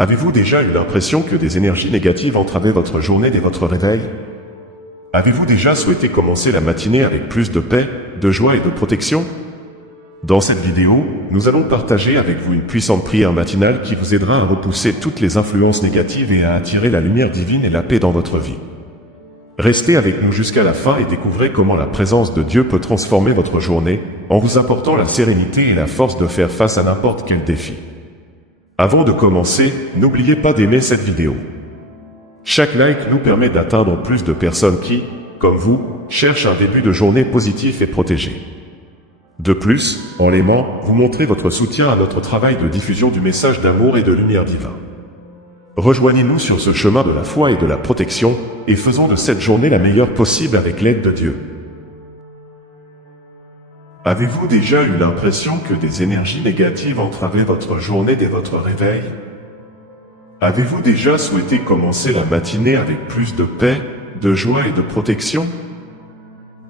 Avez-vous déjà eu l'impression que des énergies négatives entravaient votre journée dès votre réveil? Avez-vous déjà souhaité commencer la matinée avec plus de paix, de joie et de protection? Dans cette vidéo, nous allons partager avec vous une puissante prière matinale qui vous aidera à repousser toutes les influences négatives et à attirer la lumière divine et la paix dans votre vie. Restez avec nous jusqu'à la fin et découvrez comment la présence de Dieu peut transformer votre journée, en vous apportant la sérénité et la force de faire face à n'importe quel défi. Avant de commencer, n'oubliez pas d'aimer cette vidéo. Chaque like nous permet d'atteindre plus de personnes qui, comme vous, cherchent un début de journée positif et protégé. De plus, en l'aimant, vous montrez votre soutien à notre travail de diffusion du message d'amour et de lumière divin. Rejoignez-nous sur ce chemin de la foi et de la protection, et faisons de cette journée la meilleure possible avec l'aide de Dieu. Avez-vous déjà eu l'impression que des énergies négatives entravaient votre journée dès votre réveil? Avez-vous déjà souhaité commencer la matinée avec plus de paix, de joie et de protection?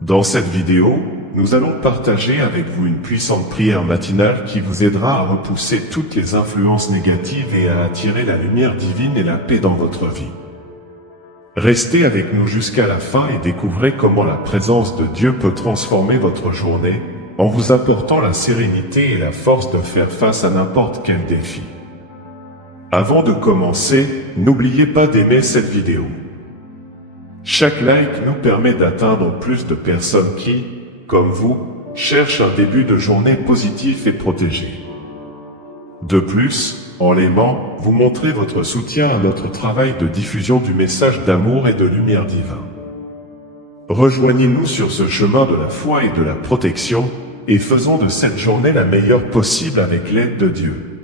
Dans cette vidéo, nous allons partager avec vous une puissante prière matinale qui vous aidera à repousser toutes les influences négatives et à attirer la lumière divine et la paix dans votre vie. Restez avec nous jusqu'à la fin et découvrez comment la présence de Dieu peut transformer votre journée, en vous apportant la sérénité et la force de faire face à n'importe quel défi. Avant de commencer, n'oubliez pas d'aimer cette vidéo. Chaque like nous permet d'atteindre plus de personnes qui, comme vous, cherchent un début de journée positif et protégé. De plus, en l'aimant, vous montrez votre soutien à notre travail de diffusion du message d'amour et de lumière divin. Rejoignez-nous sur ce chemin de la foi et de la protection, et faisons de cette journée la meilleure possible avec l'aide de Dieu.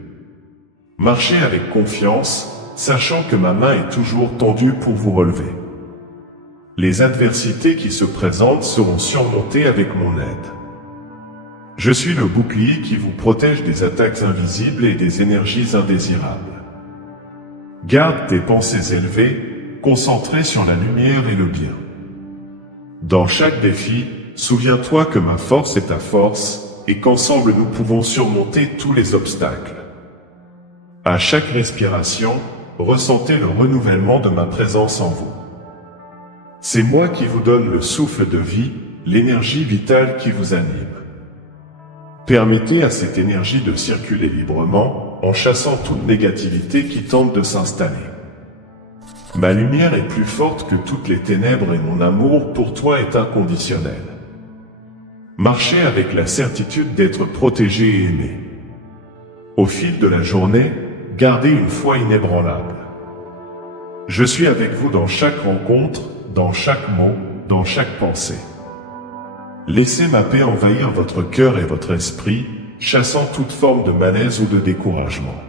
Marchez avec confiance, sachant que ma main est toujours tendue pour vous relever. Les adversités qui se présentent seront surmontées avec mon aide. Je suis le bouclier qui vous protège des attaques invisibles et des énergies indésirables. Garde tes pensées élevées, concentrées sur la lumière et le bien. Dans chaque défi, souviens-toi que ma force est ta force, et qu'ensemble nous pouvons surmonter tous les obstacles. À chaque respiration, ressentez le renouvellement de ma présence en vous. C'est moi qui vous donne le souffle de vie, l'énergie vitale qui vous anime. Permettez à cette énergie de circuler librement, en chassant toute négativité qui tente de s'installer. Ma lumière est plus forte que toutes les ténèbres et mon amour pour toi est inconditionnel. Marchez avec la certitude d'être protégé et aimé. Au fil de la journée, gardez une foi inébranlable. Je suis avec vous dans chaque rencontre, dans chaque mot, dans chaque pensée. Laissez ma paix envahir votre cœur et votre esprit, chassant toute forme de malaise ou de découragement.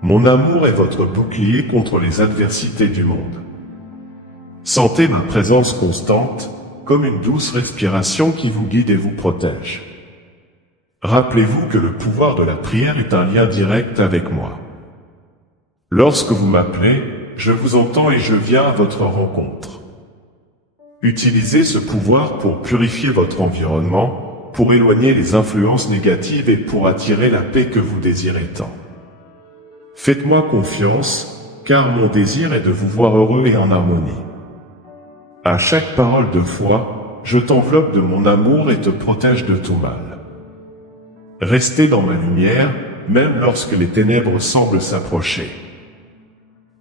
Mon amour est votre bouclier contre les adversités du monde. Sentez ma présence constante, comme une douce respiration qui vous guide et vous protège. Rappelez-vous que le pouvoir de la prière est un lien direct avec moi. Lorsque vous m'appelez, je vous entends et je viens à votre rencontre. Utilisez ce pouvoir pour purifier votre environnement, pour éloigner les influences négatives et pour attirer la paix que vous désirez tant. Faites-moi confiance, car mon désir est de vous voir heureux et en harmonie. À chaque parole de foi, je t'enveloppe de mon amour et te protège de tout mal. Restez dans ma lumière, même lorsque les ténèbres semblent s'approcher.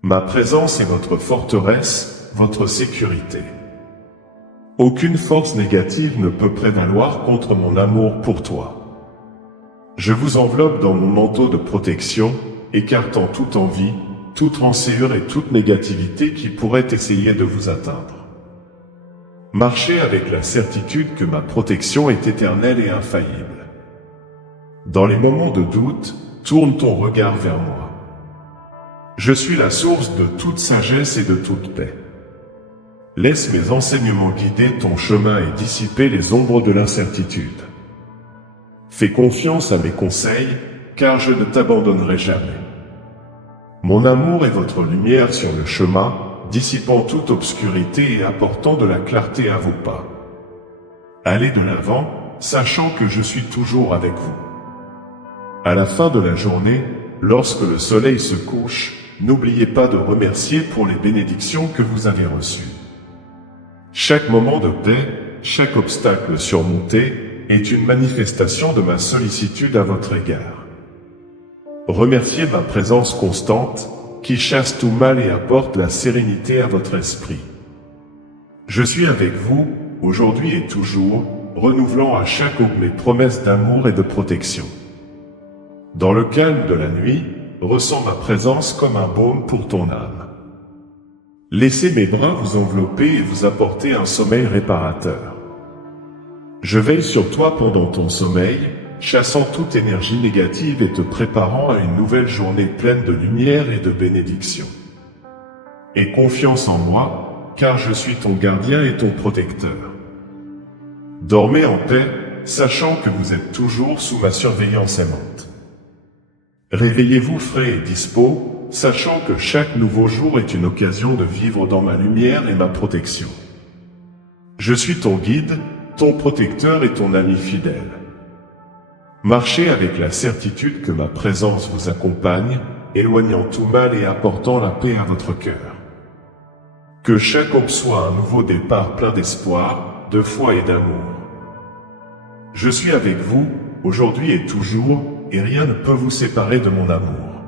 Ma présence est votre forteresse, votre sécurité. Aucune force négative ne peut prévaloir contre mon amour pour toi. Je vous enveloppe dans mon manteau de protection, écartant toute envie, toute rancœur et toute négativité qui pourrait essayer de vous atteindre. Marchez avec la certitude que ma protection est éternelle et infaillible. Dans les moments de doute, tourne ton regard vers moi. Je suis la source de toute sagesse et de toute paix. Laisse mes enseignements guider ton chemin et dissiper les ombres de l'incertitude. Fais confiance à mes conseils, car je ne t'abandonnerai jamais. Mon amour est votre lumière sur le chemin, dissipant toute obscurité et apportant de la clarté à vos pas. Allez de l'avant, sachant que je suis toujours avec vous. À la fin de la journée, lorsque le soleil se couche, n'oubliez pas de remercier pour les bénédictions que vous avez reçues. Chaque moment de paix, chaque obstacle surmonté, est une manifestation de ma sollicitude à votre égard. Remerciez ma présence constante, qui chasse tout mal et apporte la sérénité à votre esprit. Je suis avec vous, aujourd'hui et toujours, renouvelant à chaque aube mes promesses d'amour et de protection. Dans le calme de la nuit, ressens ma présence comme un baume pour ton âme. Laissez mes bras vous envelopper et vous apporter un sommeil réparateur. Je veille sur toi pendant ton sommeil, chassant toute énergie négative et te préparant à une nouvelle journée pleine de lumière et de bénédictions. Aie confiance en moi, car je suis ton gardien et ton protecteur. Dormez en paix, sachant que vous êtes toujours sous ma surveillance aimante. Réveillez-vous frais et dispos, sachant que chaque nouveau jour est une occasion de vivre dans ma lumière et ma protection. Je suis ton guide, ton protecteur et ton ami fidèle. Marchez avec la certitude que ma présence vous accompagne, éloignant tout mal et apportant la paix à votre cœur. Que chaque aube soit un nouveau départ plein d'espoir, de foi et d'amour. Je suis avec vous, aujourd'hui et toujours, et rien ne peut vous séparer de mon amour.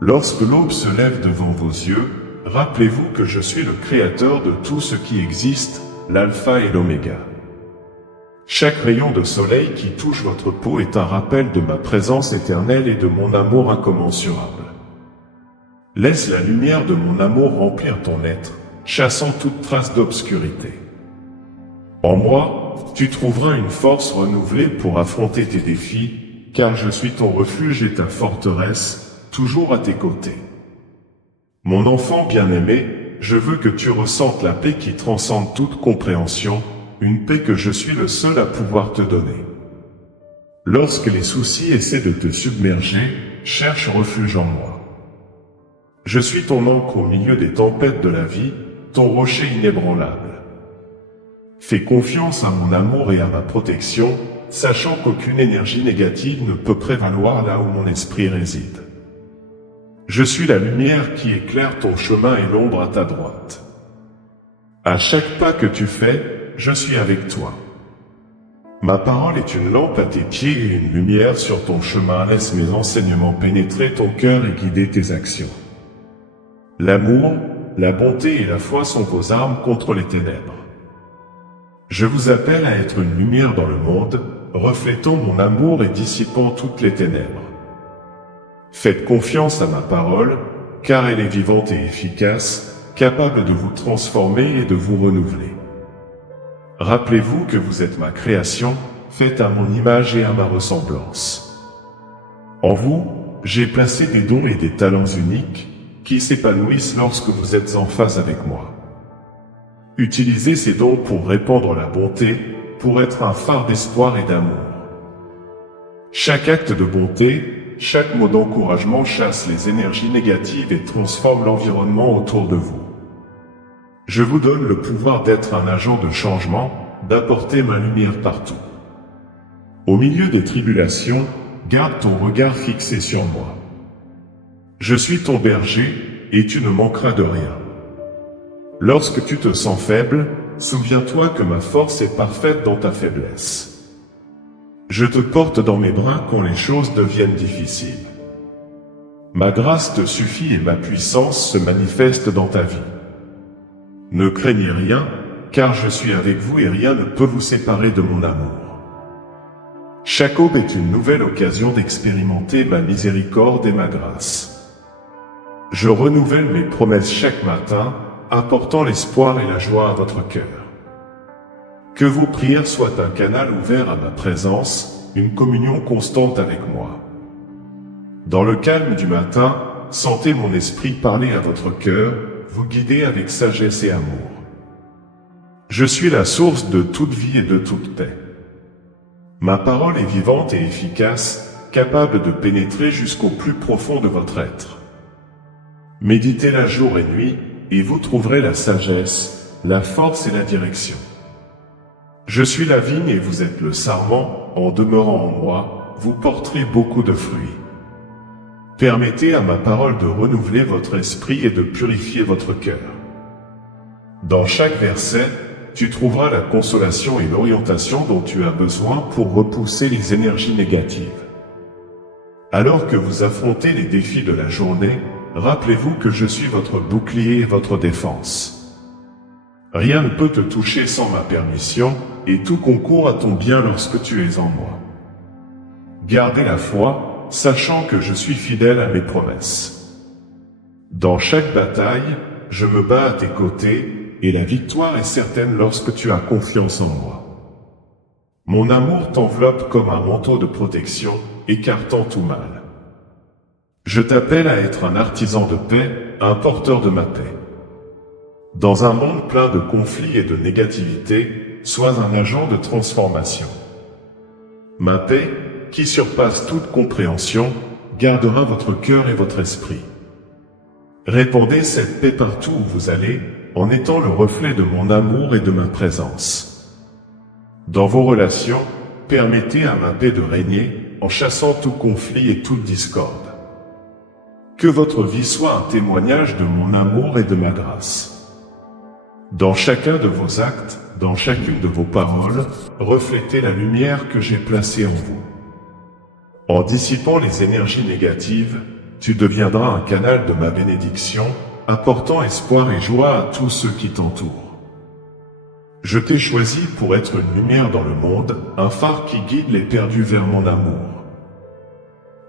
Lorsque l'aube se lève devant vos yeux, rappelez-vous que je suis le créateur de tout ce qui existe, l'alpha et l'oméga. Chaque rayon de soleil qui touche votre peau est un rappel de ma présence éternelle et de mon amour incommensurable. Laisse la lumière de mon amour remplir ton être, chassant toute trace d'obscurité. En moi, tu trouveras une force renouvelée pour affronter tes défis, car je suis ton refuge et ta forteresse, toujours à tes côtés. Mon enfant bien-aimé, je veux que tu ressentes la paix qui transcende toute compréhension, une paix que je suis le seul à pouvoir te donner. Lorsque les soucis essaient de te submerger, cherche refuge en moi. Je suis ton ancre au milieu des tempêtes de la vie, ton rocher inébranlable. Fais confiance à mon amour et à ma protection, sachant qu'aucune énergie négative ne peut prévaloir là où mon esprit réside. Je suis la lumière qui éclaire ton chemin et l'ombre à ta droite. À chaque pas que tu fais, je suis avec toi. Ma parole est une lampe à tes pieds et une lumière sur ton chemin. Laisse mes enseignements pénétrer ton cœur et guider tes actions. L'amour, la bonté et la foi sont vos armes contre les ténèbres. Je vous appelle à être une lumière dans le monde, reflétant mon amour et dissipant toutes les ténèbres. Faites confiance à ma parole, car elle est vivante et efficace, capable de vous transformer et de vous renouveler. Rappelez-vous que vous êtes ma création, faite à mon image et à ma ressemblance. En vous, j'ai placé des dons et des talents uniques, qui s'épanouissent lorsque vous êtes en phase avec moi. Utilisez ces dons pour répandre la bonté, pour être un phare d'espoir et d'amour. Chaque acte de bonté, chaque mot d'encouragement chasse les énergies négatives et transforme l'environnement autour de vous. Je vous donne le pouvoir d'être un agent de changement, d'apporter ma lumière partout. Au milieu des tribulations, garde ton regard fixé sur moi. Je suis ton berger, et tu ne manqueras de rien. Lorsque tu te sens faible, souviens-toi que ma force est parfaite dans ta faiblesse. Je te porte dans mes bras quand les choses deviennent difficiles. Ma grâce te suffit et ma puissance se manifeste dans ta vie. Ne craignez rien, car je suis avec vous et rien ne peut vous séparer de mon amour. Chaque aube est une nouvelle occasion d'expérimenter ma miséricorde et ma grâce. Je renouvelle mes promesses chaque matin, apportant l'espoir et la joie à votre cœur. Que vos prières soient un canal ouvert à ma présence, une communion constante avec moi. Dans le calme du matin, sentez mon esprit parler à votre cœur, vous guider avec sagesse et amour. Je suis la source de toute vie et de toute paix. Ma parole est vivante et efficace, capable de pénétrer jusqu'au plus profond de votre être. Méditez-la jour et nuit, et vous trouverez la sagesse, la force et la direction. Je suis la vigne et vous êtes le sarment, en demeurant en moi, vous porterez beaucoup de fruits. Permettez à ma parole de renouveler votre esprit et de purifier votre cœur. Dans chaque verset, tu trouveras la consolation et l'orientation dont tu as besoin pour repousser les énergies négatives. Alors que vous affrontez les défis de la journée, rappelez-vous que je suis votre bouclier et votre défense. Rien ne peut te toucher sans ma permission, et tout concourt à ton bien lorsque tu es en moi. Gardez la foi, sachant que je suis fidèle à mes promesses. Dans chaque bataille, je me bats à tes côtés, et la victoire est certaine lorsque tu as confiance en moi. Mon amour t'enveloppe comme un manteau de protection, écartant tout mal. Je t'appelle à être un artisan de paix, un porteur de ma paix. Dans un monde plein de conflits et de négativité, sois un agent de transformation. Ma paix, qui surpasse toute compréhension, gardera votre cœur et votre esprit. Répandez cette paix partout où vous allez, en étant le reflet de mon amour et de ma présence. Dans vos relations, permettez à ma paix de régner, en chassant tout conflit et toute discorde. Que votre vie soit un témoignage de mon amour et de ma grâce. Dans chacun de vos actes, dans chacune de vos paroles, reflétez la lumière que j'ai placée en vous. En dissipant les énergies négatives, tu deviendras un canal de ma bénédiction, apportant espoir et joie à tous ceux qui t'entourent. Je t'ai choisi pour être une lumière dans le monde, un phare qui guide les perdus vers mon amour.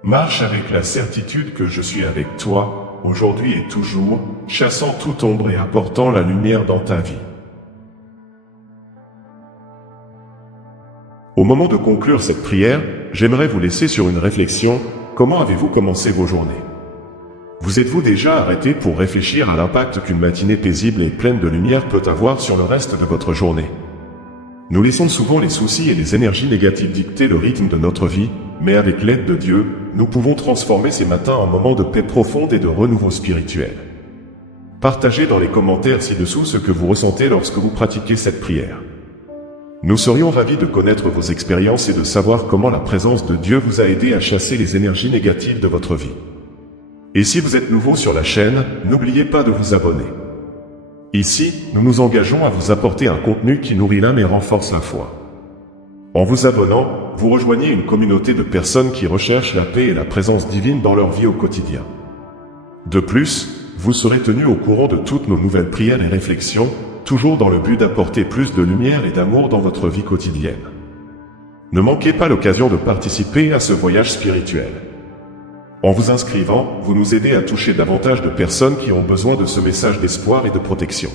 Marche avec la certitude que je suis avec toi, aujourd'hui et toujours, chassant toute ombre et apportant la lumière dans ta vie. Au moment de conclure cette prière, j'aimerais vous laisser sur une réflexion. Comment avez-vous commencé vos journées? Vous êtes-vous déjà arrêté pour réfléchir à l'impact qu'une matinée paisible et pleine de lumière peut avoir sur le reste de votre journée? Nous laissons souvent les soucis et les énergies négatives dicter le rythme de notre vie, mais avec l'aide de Dieu, nous pouvons transformer ces matins en moments de paix profonde et de renouveau spirituel. Partagez dans les commentaires ci-dessous ce que vous ressentez lorsque vous pratiquez cette prière. Nous serions ravis de connaître vos expériences et de savoir comment la présence de Dieu vous a aidé à chasser les énergies négatives de votre vie. Et si vous êtes nouveau sur la chaîne, n'oubliez pas de vous abonner. Ici, nous nous engageons à vous apporter un contenu qui nourrit l'âme et renforce la foi. En vous abonnant, vous rejoignez une communauté de personnes qui recherchent la paix et la présence divine dans leur vie au quotidien. De plus, vous serez tenus au courant de toutes nos nouvelles prières et réflexions, toujours dans le but d'apporter plus de lumière et d'amour dans votre vie quotidienne. Ne manquez pas l'occasion de participer à ce voyage spirituel. En vous inscrivant, vous nous aidez à toucher davantage de personnes qui ont besoin de ce message d'espoir et de protection.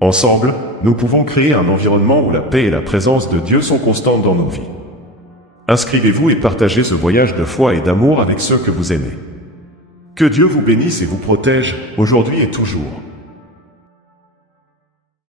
Ensemble, nous pouvons créer un environnement où la paix et la présence de Dieu sont constantes dans nos vies. Inscrivez-vous et partagez ce voyage de foi et d'amour avec ceux que vous aimez. Que Dieu vous bénisse et vous protège, aujourd'hui et toujours.